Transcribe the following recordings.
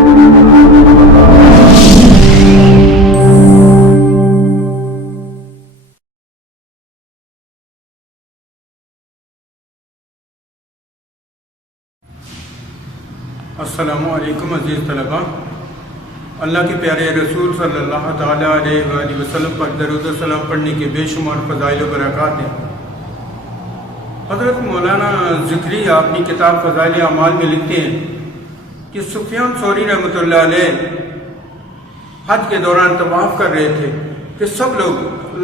السلام علیکم عزیز طلباء، اللہ کے پیارے رسول صلی اللہ تعالیٰ علیہ وآلہ وسلم پر درود و سلام پڑھنے کے بے شمار فضائل و برکات ہیں۔ حضرت مولانا ذکری اپنی کتاب فضائل اعمال میں لکھتے ہیں کہ سفیان ثوری رحمۃ اللہ علیہ حج کے دوران طواف کر رہے تھے کہ سب لوگ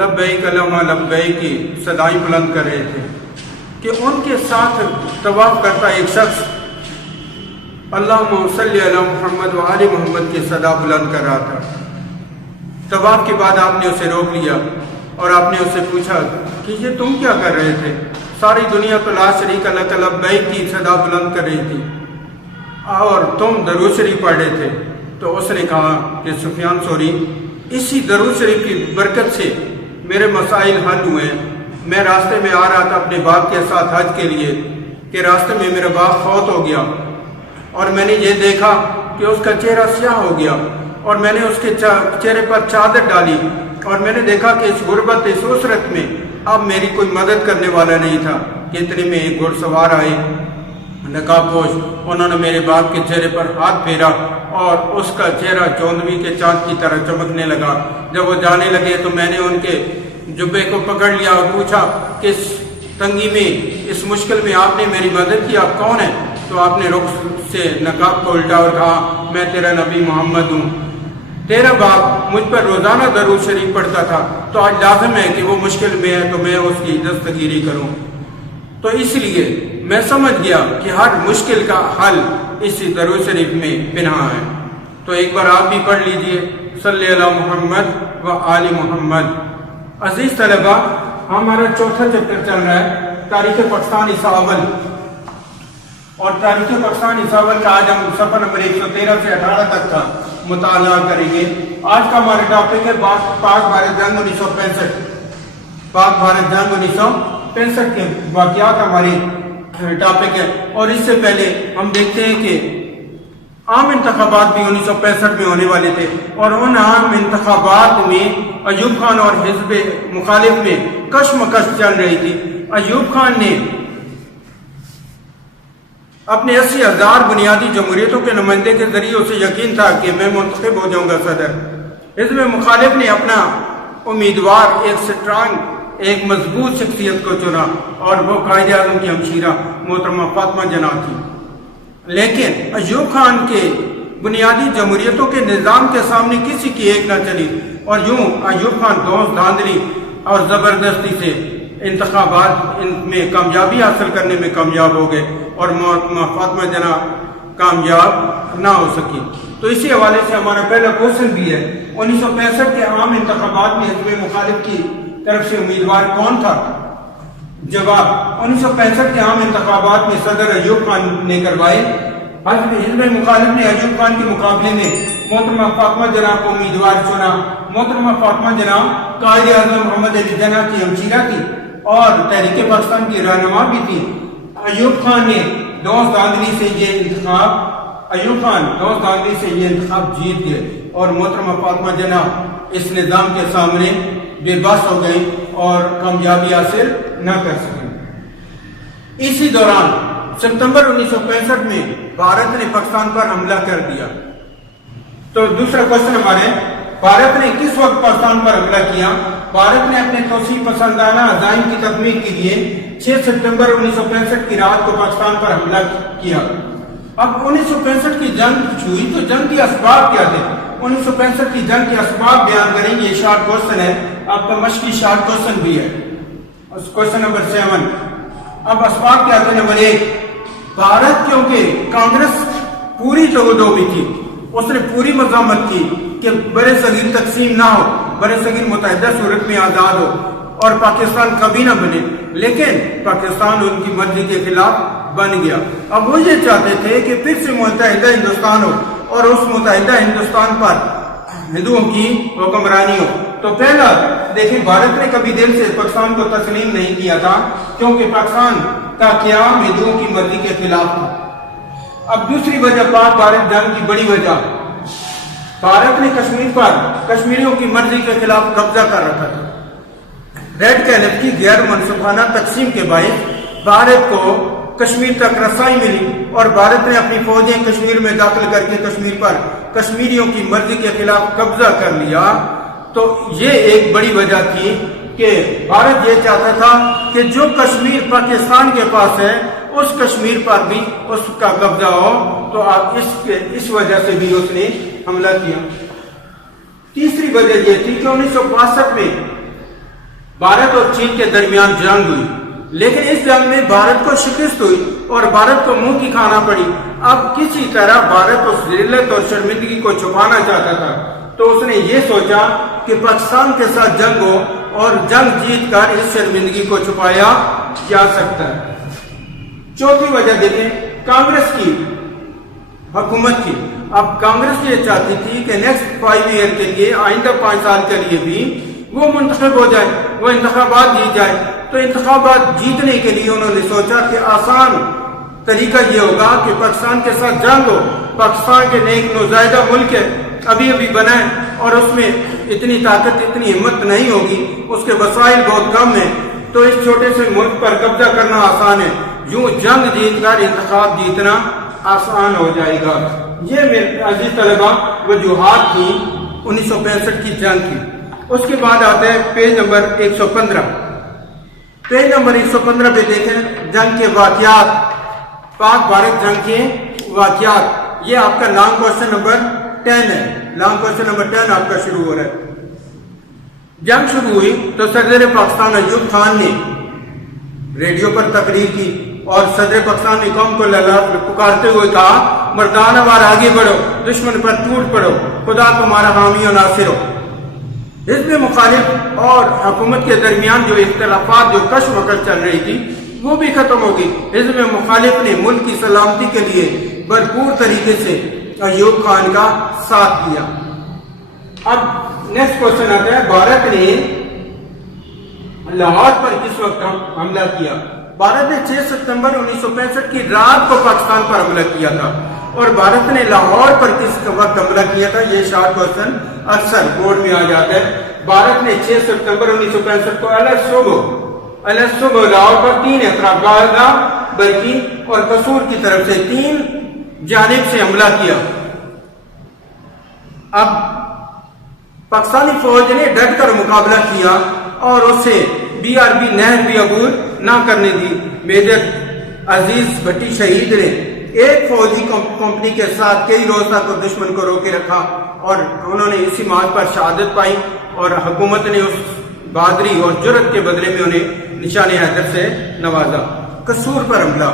لبیک اللہم لبیک کی صدائیں بلند کر رہے تھے کہ ان کے ساتھ طواف کرتا ایک شخص اللہم صلی علی محمد و آل محمد کی صدا بلند کر رہا تھا۔ طواف کے بعد آپ نے اسے روک لیا اور آپ نے اسے پوچھا کہ یہ تم کیا کر رہے تھے؟ ساری دنیا تو لا شریک لک لبیک کی صدا بلند کر رہی تھی اور تم درود شریف پڑھ رہے تھے۔ تو اس نے کہا کہ سفیان ثوری، اسی درود شریف کی برکت سے میرے مسائل حل ہوئے ہیں۔ میں راستے میں آ رہا تھا اپنے باپ کے ساتھ حج کے لیے کہ راستے میں میرا باپ فوت ہو گیا اور میں نے یہ دیکھا کہ اس کا چہرہ سیاہ ہو گیا اور میں نے اس کے چہرے پر چادر ڈالی اور میں نے دیکھا کہ اس غربت اس اسرت میں اب میری کوئی مدد کرنے والا نہیں تھا کہ اتنے میں ایک گھڑ سوار آئے نقاب پوش، انہوں نے میرے باپ کے چہرے پر ہاتھ پھیرا اور اس کا چہرہ چوندوی کے چاند کی طرح چمکنے لگا۔ جب وہ جانے لگے تو میں نے ان کے جبے کو پکڑ لیا اور پوچھا کہ اس تنگی میں اس مشکل میں آپ نے میری مدد کی، آپ کون ہیں؟ تو آپ نے رخ سے نقاب کو الٹا اور کہا میں تیرا نبی محمد ہوں، تیرا باپ مجھ پر روزانہ درود شریف پڑھتا تھا تو آج لازم ہے کہ وہ مشکل میں ہے تو میں اس کی دستگیری کروں۔ تو اس لیے میں سمجھ گیا کہ ہر مشکل کا حل اسی درود شریف میں پنہاں ہے۔ تو ایک بار آپ بھی پڑھ لیجئے، صلی علی محمد و آل محمد۔ عزیز طلباء، ہمارا چوتھا چیپٹر چل رہا ہے تاریخ پاکستان اول، اور تاریخ پاکستان اول کا آج ہم صفحہ نمبر 113 سے 18 تک کا مطالعہ کریں گے۔ آج کا ہمارا ٹاپک ہے پاک بھارت جنگ 1965۔ پاک بھارت جنگ 1965 کے واقعات ہماری ٹاپک ہے، اور اس سے پہلے ہم دیکھتے ہیں کہ عام انتخابات بھی 1965 میں ہونے والے تھے، اور ان عام انتخابات میں ایوب خان اور حزب مخالف میں کشمکش چل رہی تھی۔ ایوب خان نے اپنے 80,000 بنیادی جمہوریتوں کے نمائندے کے ذریعے اسے یقین تھا کہ میں منتخب ہو جاؤں گا صدر۔ حزب مخالف نے اپنا امیدوار ایک سٹرانگ ایک مضبوط شخصیت کو چنا اور وہ قائد اعظم کی ہمشیرہ محترمہ فاطمہ جناح تھی، لیکن ایوب خان کے بنیادی جمہوریتوں کے نظام کے سامنے کسی کی ایک نہ چلی، اور یوں ایوب خان دوست دھاندلی اور زبردستی سے انتخابات میں کامیابی حاصل کرنے میں کامیاب ہو گئے اور محترمہ فاطمہ جناح کامیاب نہ ہو سکی۔ تو اسی حوالے سے ہمارا پہلا کوشچن بھی ہے، 1965 کے عام انتخابات میں حزب مخالف کی طرف سے امیدوار کون تھا؟ جواب، 1965 کے عام انتخابات میں صدر ایوب خان نے کروائے۔ حزب مخالف نے ایوب خان کے مقابلے میں محترمہ فاطمہ جناح کو امیدوار چنا۔ محترمہ فاطمہ جناح قائد اعظم محمد علی جناح کی ہمشیرہ تھی اور تحریک پاکستان کی رہنما بھی تھی۔ ایوب خان نے دوست دھاندلی سے یہ انتخاب جیت گئے اور محترمہ فاطمہ جناح اس نظام کے سامنے بے بس ہو گئی اور کامیابی حاصل نہ کر سکی۔ اسی دوران ستمبر 1965 میں بھارت نے پاکستان پر حملہ کر دیا۔ تو دوسرا کوشچن ہمارے، بھارت نے کس وقت پاکستان پر حملہ کیا؟ بھارت نے اپنے توسیع پسندانہ عزائم کی تکمیل کے لیے 6 ستمبر 1965 کی رات کو پاکستان پر حملہ کیا۔ اب 1965 کی جنگ ہوئی تو جنگ کے اسباب کیا تھے؟ 1965 کی جنگ کے اسباب بیان کریں گے، یہ شارٹ کوشچن ہے، آپ کا مشقی شارٹ کوشچن بھی ہے۔ کوشچن نمبر 7، اب اسباب کیا تھے؟ نمبر 1، بھارت کیونکہ کانگریس پوری توجہ بھی تھی، اس نے پوری مزاحمت کی کہ برِ صغیر تقسیم نہ ہو، برِ صغیر متحدہ صورت میں آزاد ہو اور پاکستان کبھی نہ بنے، لیکن پاکستان ان کی مرضی کے خلاف بن گیا۔ اب وہ یہ چاہتے تھے کہ پھر سے متحدہ ہندوستان ہو اور اس متحدہ ہندوستان پر ہندوؤں کی حکمرانی ہو۔ تو پہلا دیکھیں، بھارت نے کبھی دل سے پاکستان کو تسلیم نہیں کیا تھا کیونکہ پاکستان کا قیام ہندوؤں کی مرضی کے خلاف تھا۔ اب دوسری وجہ پاک بھارت جنگ کی بڑی وجہ، بھارت نے کشمیر پر کشمیریوں کی مرضی کے خلاف قبضہ کر رکھا تھا۔ ریڈ کیلف کی غیر منصفانہ تقسیم کے باعث بھارت کو کشمیر تک رسائی ملی اور بھارت نے اپنی فوجیں کشمیر میں داخل کر کے کشمیر پر کشمیریوں کی مرضی کے خلاف قبضہ کر لیا۔ تو یہ ایک بڑی وجہ تھی کہ بھارت یہ چاہتا تھا کہ جو کشمیر پاکستان کے پاس ہے اس کشمیر پر بھی اس کا قبضہ ہو، تو اس وجہ سے بھی اس نے حملہ کیا۔ تیسری وجہ یہ تھی کہ 1962 میں بھارت اور چین کے درمیان جنگ ہوئی، لیکن اس جنگ میں بھارت کو شکست ہوئی اور بھارت کو منہ کی کھانا پڑی۔ اب کسی طرح بھارت اس ذلت اور شرمندگی کو چھپانا چاہتا تھا، تو اس نے یہ سوچا کہ پاکستان کے ساتھ جنگ ہو اور جنگ جیت کر اس شرمندگی کو چھپایا جا سکتا ہے۔ چوتھی وجہ دیکھیں کانگریس کی حکومت کی۔ اب کانگریس یہ چاہتی تھی کہ نیکسٹ 5 ایئر کے لیے، آئندہ 5 سال کے لیے بھی وہ منتخب ہو جائے، وہ انتخابات جیت جائے۔ تو انتخابات جیتنے کے لیے انہوں نے سوچا کہ آسان طریقہ یہ ہوگا کہ پاکستان کے ساتھ جنگ ہو۔ پاکستان کے ایک نوزائیدہ ملک ہے، ابھی بنا ہے، اور اس میں اتنی طاقت، اتنی ہمت نہیں ہوگی، اس کے وسائل بہت کم ہیں، تو اس چھوٹے سے ملک پر قبضہ کرنا آسان ہے، یوں جنگ جیت کر انتخاب جیتنا آسان ہو جائے گا۔ یہ میرے عزیز طلبہ وجوہات تھی 1965 کی جنگ کی۔ اس کے بعد آتا ہے پیج نمبر 115۔ پیج نمبر 115 پہ دیکھیں جنگ کے واقعات، پاک بھارت جنگ کے واقعات۔ یہ آپ کا لانگ کوشچن نمبر 10 ہے، لانگ کوشچن نمبر 10 آپ کا شروع ہو رہا ہے۔ جنگ شروع ہوئی تو صدر پاکستان ایوب خان نے ریڈیو پر تقریر کی اور صدر پاکستان نے قوم کو پکارتے ہوئے کہا، مردانہ وار آگے بڑھو، دشمن پر ٹوٹ پڑو، خدا تمہارا حامی و ناصر ہو۔ حزب مخالف اور حکومت کے درمیان جو اختلافات، جو کشمکش چل رہی تھی، وہ بھی ختم ہو گئی۔ حزب مخالف نے ملک کی سلامتی کے لیے بھرپور طریقے سے ایوب خان کا ساتھ دیا۔ اب نیکسٹ کوشچن آتا ہے، بھارت نے لاہور پر کس وقت حملہ کیا؟ بھارت نے 6 ستمبر 1965 کی رات کو پاکستان پر حملہ کیا تھا، اور بھارت نے لاہور پر کس وقت حملہ کیا تھا؟ یہ شارٹ کوشچن اکثر بورڈ میں آ جاتا ہے۔ بھارت نے 6 ستمبر 1965 کو الگ صبح لاہور پر 3 اطرافگاہ، برکی اور قصور کی طرف سے 3 جانب سے حملہ کیا۔ اب پاکستانی فوج نے ڈٹ کر مقابلہ کیا اور اسے BRB نہر بھی عبور نہ کرنے دی۔ میجر عزیز بھٹی شہید نے ایک فوجی کمپنی کے ساتھ کئی روز تک دشمن کو روکے رکھا، اور انہوں نے اسی مارچ پر شہادت پائی، اور حکومت نے اس بہادری اور جرت کے بدلے میں انہیں نشان حیدر سے نوازا۔ قصور پر حملہ،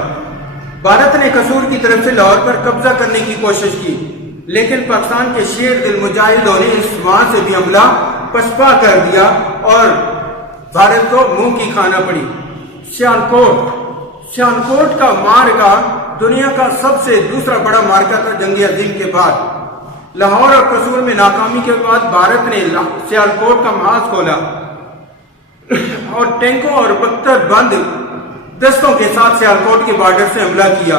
بھارت نے قصور کی طرف سے لاہور پر قبضہ کرنے کی کوشش کی، لیکن پاکستان کے شیر دل مجاہدوں نے اس وہاں سے بھی حملہ پسپا کر دیا اور بھارت کو منہ کی کھانا پڑی۔ سیالکوٹ کا مارکا دنیا کا سب سے دوسرا بڑا مارکا تھا جنگ عظیم کے بعد۔ لاہور اور قصور میں ناکامی کے بعد بھارت نے سیالکوٹ کا محاذ کھولا اور ٹینکوں اور بختر بند دستوں کے ساتھ سیالکوٹ کے بارڈر سے حملہ کیا۔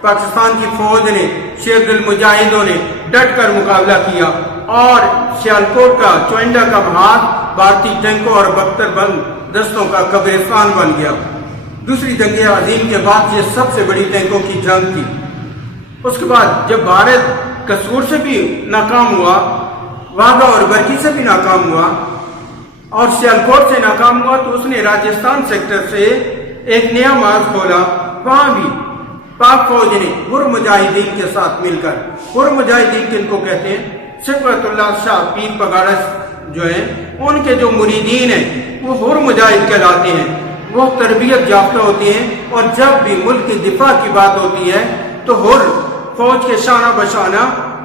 پاکستان کی فوج نے، شیر دل مجاہدوں نے ڈٹ کر مقابلہ کیا، اور سیالکوٹ کا چوئنڈا کا محاذ بھارتی ٹینکوں اور بختر بند دستوں کا قبرستان بن گیا۔ دوسری جنگ عظیم کے بعد یہ سب سے بڑی ٹینکوں کی جنگ تھی۔ اس کے بعد جب بھارت قصور سے بھی ناکام ہوا، واگا اور برکی سے بھی ناکام ہوا، اور سیالکوٹ سے ناکام ہوا، تو اس نے راجستھان سیکٹر سے ایک نیا محاذ کھولا۔ وہاں بھی پاک فوج نے حر مجاہدین کے ساتھ مل کر، حر مجاہدین کن کو کہتے ہیں؟ صفت اللہ شاہ پیر پگارس جو ہیں، ان کے جو مریدین ہیں وہ حر مجاہد کہلاتے ہیں۔ وہ تربیت یافتہ ہوتے ہیں، اور جب بھی ملک کی دفاع کی بات ہوتی ہے تو حر فوج کے شانہ بشانہ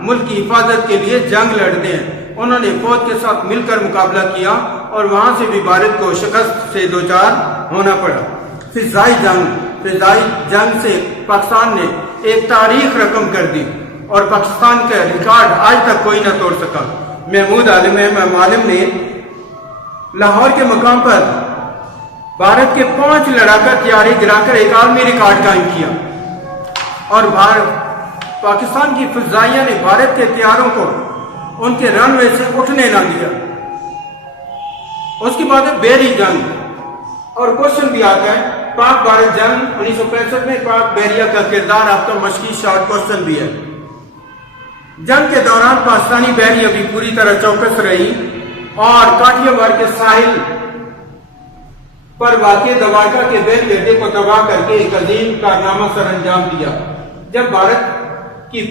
ملک کی حفاظت کے لیے جنگ لڑتے ہیں۔ انہوں نے فوج کے ساتھ مل کر مقابلہ کیا، اور وہاں سے بھی بھارت کو شکست سے دوچار ہونا پڑا۔ فضائی جنگ سے پاکستان نے ایک تاریخ رقم کر دی، اور پاکستان کا ریکارڈ آج تک کوئی نہ توڑ سکا۔ محمود عالم نے لاہور کے مقام پر بھارت کے 5 لڑاکا طیارے گرا کر ایک عالمی ریکارڈ قائم کیا، اور پاکستان کی فضائیہ نے بھارت کے طیاروں کو ان کے رن وے سے اٹھنے نہ دیا۔ اس کے بعد ہے بیری جنگ، اور کوشچن بھی آتا ہے پاک بھارت جنگ 1965 میں پاک بحریہ کا کردار، آپ کا مشقی شارٹ کوشچن بھی ہے۔ جنگ کے دوران پاکستانی بحریہ بھی پوری طرح چوکس رہی اور کاٹھیا مار کے ساحل پر واقع دوارکا کے بحری اڈے کو تباہ کر کے ایک عظیم کارنامہ سر انجام دیا۔ جب بھارت نے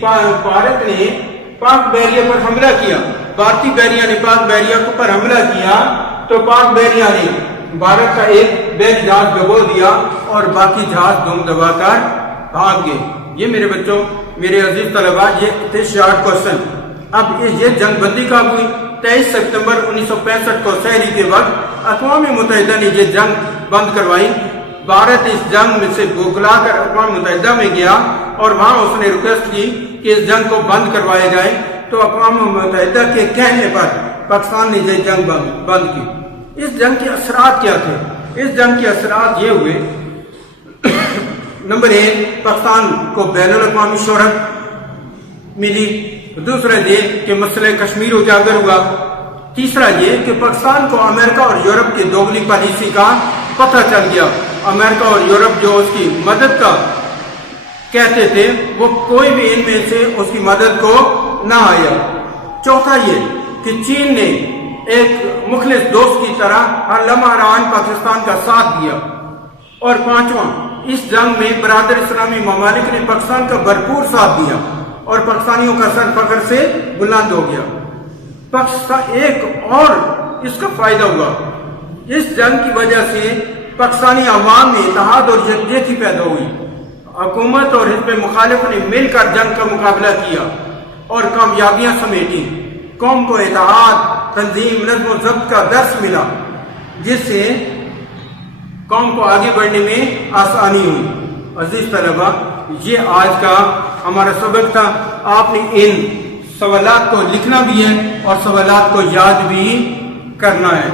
پاک بحریہ پر حملہ کیا، بھارتی بحریہ نے پاک بحریہ پر حملہ کیا، تو پاک بحریہ نے بھارت کا ایک بحری جہاز ڈبو دیا اور باقی جہاز دم دبا کر بھاگ گئے۔ یہ میرے بچوں، میرے عزیز طلباء، یہ تھے شارٹ کوشچن۔ اب یہ جنگ بندی کب ہوئی؟ 23 ستمبر 1965 کو سحری کے وقت اقوام متحدہ نے یہ جنگ بند کروائی۔ بھارت اس جنگ میں سے بوکلا کر اقوام متحدہ میں گیا اور وہاں اس نے ریکویسٹ کی کہ اس جنگ کو بند کروایا جائے، تو اقوام متحدہ کے کہنے پر پاکستان نے یہ جنگ بند کی۔ اس جنگ کے اثرات کیا تھے؟ اس جنگ کے اثرات یہ ہوئے، نمبر 1، پاکستان کو بین الاقوامی شہرت ملی۔ دوسرا یہ کہ مسئلہ کشمیر اجاگر ہوا۔ تیسرا یہ کہ پاکستان کو امریکہ اور یورپ کی دوگلی پالیسی کا پتہ چل گیا۔ امریکہ اور یورپ جو اس کی مدد کا کہتے تھے، وہ کوئی بھی ان میں سے اس کی مدد کو نہ آیا۔ چوتھا یہ کہ چین نے ایک مخلص دوست کی طرح ہر لمحہ ران پاکستان کا ساتھ دیا۔ اور پانچواں، اس جنگ میں برادر اسلامی ممالک نے پاکستان کا بھرپور ساتھ دیا اور پاکستانیوں کا سر فخر سے بلند ہو گیا۔ پاکستان ایک اور اس کا فائدہ ہوا، اس جنگ کی وجہ سے پاکستانی عوام میں اتحاد اور یکجہتی پیدا ہوئی۔ حکومت اور حزب مخالف نے مل کر جنگ کا مقابلہ کیا اور کامیابیاں سمیٹی۔ قوم کو اتحاد، تنظیم، نظم و ضبط کا درس ملا، جس سے قوم کو آگے بڑھنے میں آسانی ہوئی۔ عزیز طلباء، یہ آج کا ہمارا سبق تھا۔ آپ نے ان سوالات کو لکھنا بھی ہے اور سوالات کو یاد بھی کرنا ہے۔